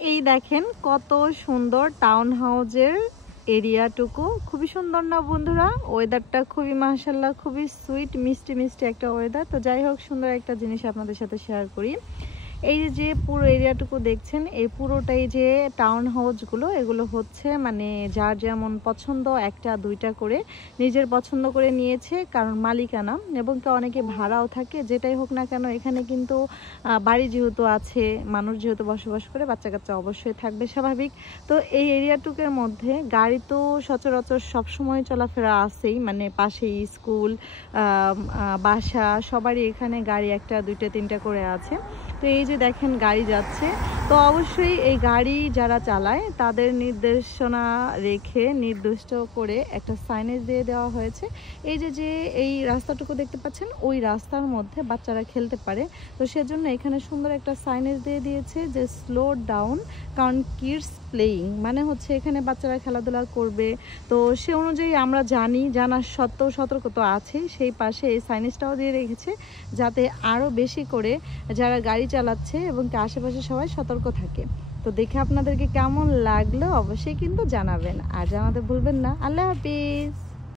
এই দেখেন কত সুন্দর টাউন হাউজের এরিয়াটুকু, খুবই সুন্দর না বন্ধুরা? ওয়েদারটা খুবই মাশাআল্লাহ, খুবই সুইট, মিষ্টি মিষ্টি একটা ওয়েদার। তো যাই হোক, সুন্দর একটা জিনিস আপনাদের সাথে শেয়ার করি। এই যে পুরো এরিয়াটুকু দেখছেন, এই পুরোটাই যে টাউন হাউসগুলো, এগুলো হচ্ছে মানে যার যেমন পছন্দ একটা দুইটা করে নিজের পছন্দ করে নিয়েছে, কারণ মালিকানা এবং অনেকে ভাড়াও থাকে। যেটাই হোক না কেন, এখানে কিন্তু বাড়ি যেহেতু আছে, মানুষ যেহেতু বসবাস করে, বাচ্চা কাচ্চা অবশ্যই থাকবে, স্বাভাবিক। তো এই এরিয়াটুকের মধ্যে গাড়ি তো সচরাচর সবসময় চলাফেরা আছেই, মানে পাশেই স্কুল, বাসা, সবারই এখানে গাড়ি একটা দুইটা তিনটা করে আছে। তো এই যে দেখেন গাড়ি যাচ্ছে, তো অবশ্যই এই গাড়ি যারা চালায় তাদের নির্দেশনা রেখে নির্দিষ্ট করে একটা সাইনেজ দিয়ে দেওয়া হয়েছে। এই যে এই রাস্তাটুকু দেখতে পাচ্ছেন, ওই রাস্তার মধ্যে বাচ্চারা খেলতে পারে। তো সেজন্য এখানে সুন্দর একটা সাইনেজ দিয়ে দিয়েছে যে স্লো ডাউন, কারণ কিডস প্লেয়িং মানে হচ্ছে এখানে বাচ্চারা খেলাধুলা করবে। তো সে অনুযায়ী আমরা জানার সত্ত্বেও সতর্ক তো আছেই, সেই পাশে এই সাইনেজটাও দিয়ে রেখেছে যাতে আরও বেশি করে যারা গাড়ি চালাচ্ছে এবং আশেপাশে সবাই সতর্ক থাকে। তো দেখে আপনাদেরকে কেমন লাগলো অবশ্যই কিন্তু জানাবেন, আর জানাতে ভুলবেন না। আল্লাহ হাফিজ।